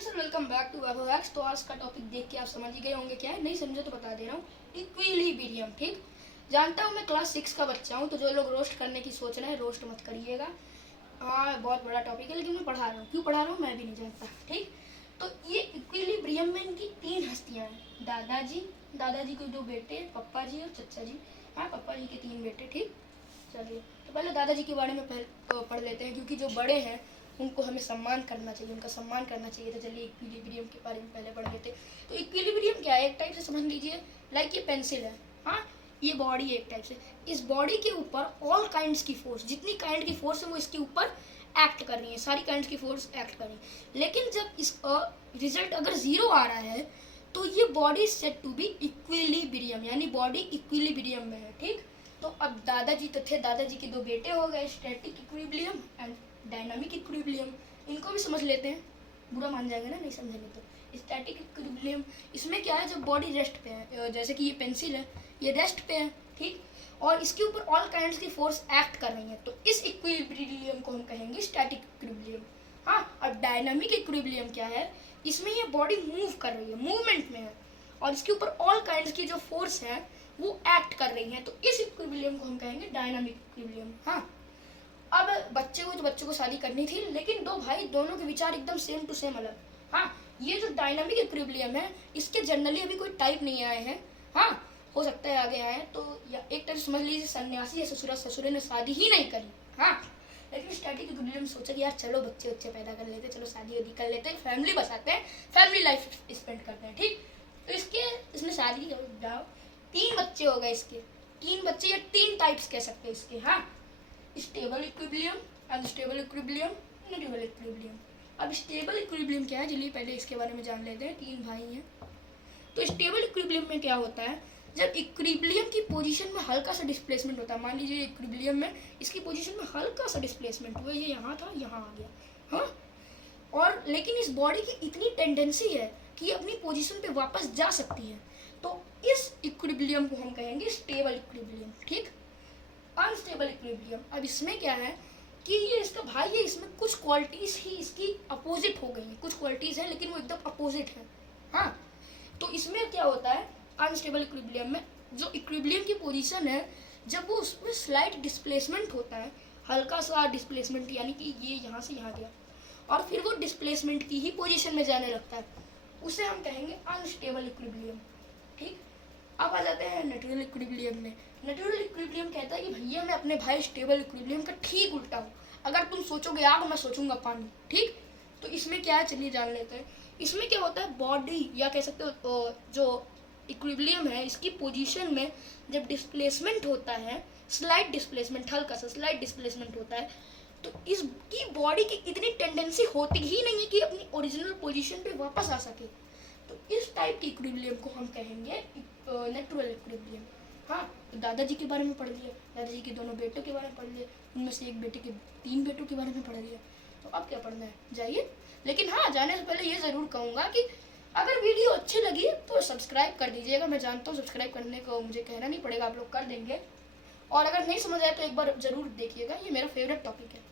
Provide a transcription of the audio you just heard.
Friends and welcome back to वैभवैक्स। तो आज का टॉपिक देख के आप समझ ही गए होंगे क्या है। नहीं समझे तो बता दे रहा हूँ, इक्विलिब्रियम। ठीक, जानता हूँ मैं क्लास 6 का बच्चा हूँ, तो जो लोग रोस्ट करने की सोच रहे हैं रोस्ट मत करिएगा। हाँ, बहुत बड़ा टॉपिक है, लेकिन मैं पढ़ा रहा हूँ। क्यों पढ़ा रहा हूँ मैं भी नहीं जानता। ठीक, तो ये इक्विलिब्रियम में इनकी 3 हस्तियाँ हैं। दादाजी के 2 बेटे, पप्पा जी और चचा जी। हाँ, पप्पा जी के 3 बेटे। ठीक, चलिए तो पहले दादाजी के बारे में पढ़ लेते हैं, क्योंकि जो बड़े हैं उनको हमें सम्मान करना चाहिए, उनका सम्मान करना चाहिए। तो चलिए इक्विलिब्रियम के बारे में पहले पढ़ लेते हैं। तो इक्विलिब्रियम क्या है, एक टाइप से समझ लीजिए लाइक ये पेंसिल है। हाँ, ये बॉडी है एक टाइप से। इस बॉडी के ऊपर ऑल काइंड्स की फोर्स, जितनी काइंड की फोर्स है वो इसके ऊपर एक्ट कर रही है, सारी काइंड्स की फोर्स एक्ट कर रही है। लेकिन जब इस रिजल्ट अगर 0 आ रहा है तो ये body set to be equilibrium, यानी बॉडी इक्विलिब्रियम में है। ठीक, तो अब दादाजी तो थे, दादाजी के 2 बेटे हो गए, static equilibrium and dynamic equilibrium. इनको भी समझ लेते हैं, बुरा मान जाएंगे ना नहीं समझेंगे तो। स्टैटिक इक्विलिब्रियम, इसमें क्या है, जब बॉडी रेस्ट पे है, जैसे कि ये पेंसिल है, ये रेस्ट पे है। ठीक, और इसके ऊपर ऑल काइंड्स की फोर्स एक्ट कर रही है, तो इस इक्विलिब्रियम को हम कहेंगे स्टैटिक इक्विलिब्रियम। हाँ, अब डायनामिक इक्विलिब्रियम क्या है, इसमें ये बॉडी मूव कर रही है, मूवमेंट में है, और इसके ऊपर ऑल काइंड्स की जो फोर्स है वो एक्ट कर रही है, तो इस इक्विलिब्रियम को हम कहेंगे डायनामिक इक्विलिब्रियम। हाँ, अब बच्चे को शादी करनी थी, लेकिन 2 भाई, दोनों के विचार एकदम सेम टू सेम अलग। हाँ, ये जो डायनामिक इक्विलिब्रियम है, इसके जनरली अभी कोई टाइप नहीं आए हैं। हाँ, हो सकता है आगे आए, तो या एक तरह समझ लीजिए सन्यासी है ससुरे ने शादी ही नहीं करी। हाँ, लेकिन स्टैटिक इक्विलिब्रियम सोचा कि यार चलो बच्चे पैदा कर लेते, चलो शादी कर लेते हैं, फैमिली बसाते हैं, फैमिली लाइफ स्पेंड करते हैं। ठीक, तो इसने शादी जाओ, 3 बच्चे हो गए इसके, 3 बच्चे या 3 टाइप्स कह सकते हैं इसके। हाँ, stable equilibrium, unstable equilibrium, negative equilibrium. अब स्टेबल इक्विलिब्रियम क्या है, चलिए पहले इसके बारे में जान लेते हैं। 3 भाई हैं, तो स्टेबल इक्विलिब्रियम में क्या होता है, जब इक्विलिब्रियम की पोजीशन में हल्का सा डिस्प्लेसमेंट होता है। मान लीजिए इक्विलिब्रियम में इसकी पोजीशन में हल्का सा डिस्प्लेसमेंट हुआ, ये यहाँ था, यहाँ आ गया। हाँ, और लेकिन इस बॉडी की इतनी टेंडेंसी है कि ये अपनी पोजीशन पे वापस जा सकती है, तो इस इक्विलिब्रियम को हम कहेंगे स्टेबल इक्विलिब्रियम। ठीक, अनस्टेबल इक्विलिब्रियम, अब इसमें क्या है कि ये इसका भाई है, इसमें कुछ क्वालिटीज ही इसकी अपोजिट हो गई हैं, कुछ क्वालिटीज हैं लेकिन वो एकदम अपोजिट है। हाँ, तो इसमें क्या होता है, अनस्टेबल इक्विलिब्रियम में जो इक्विलिब्रियम की पोजीशन है, जब वो उसमें स्लाइट डिस्प्लेसमेंट होता है, हल्का सा डिस्प्लेसमेंट, यानी कि ये यहाँ से यहाँ गया और फिर वो डिस्प्लेसमेंट की ही पोजीशन में जाने लगता है, उसे हम कहेंगे अनस्टेबल इक्विलिब्रियम। ठीक, अब आ जाते हैं नेचुरल इक्विलिब्रियम में। नेचुरल इक्विलिब्रियम कहता है कि भैया मैं अपने भाई स्टेबल इक्विलिब्रियम का ठीक उल्टा हूँ। अगर तुम सोचोगे आग, मैं सोचूंगा पानी। ठीक, तो इसमें क्या है, चलिए जान लेते हैं। इसमें क्या होता है, बॉडी या कह सकते हो जो इक्विलिब्रियम है, इसकी पोजीशन में जब डिस्प्लेसमेंट होता है, स्लाइट डिस्प्लेसमेंट, हल्का सा स्लाइट डिस्प्लेसमेंट होता है, तो इसकी बॉडी की इतनी टेंडेंसी होती ही नहीं है कि अपनी ओरिजिनल पोजीशन पे वापस आ सके, तो इस टाइप की इक्विलिब्रियम को हम कहेंगे नेचुरल इक्विलिब्रियम। हाँ, तो दादाजी के बारे में पढ़ लिया, दादाजी के 2 बेटों के बारे में पढ़ लिया, उनमें से एक बेटे के 3 बेटों के बारे में पढ़ लिया, तो अब क्या पढ़ना है, जाइए। लेकिन हाँ, जाने से पहले ये ज़रूर कहूँगा कि अगर वीडियो अच्छी लगी तो सब्सक्राइब कर दीजिएगा। मैं जानता हूँ सब्सक्राइब करने को मुझे कहना नहीं पड़ेगा, आप लोग कर देंगे। और अगर नहीं समझ आए तो एक बार ज़रूर देखिएगा, ये मेरा फेवरेट टॉपिक है।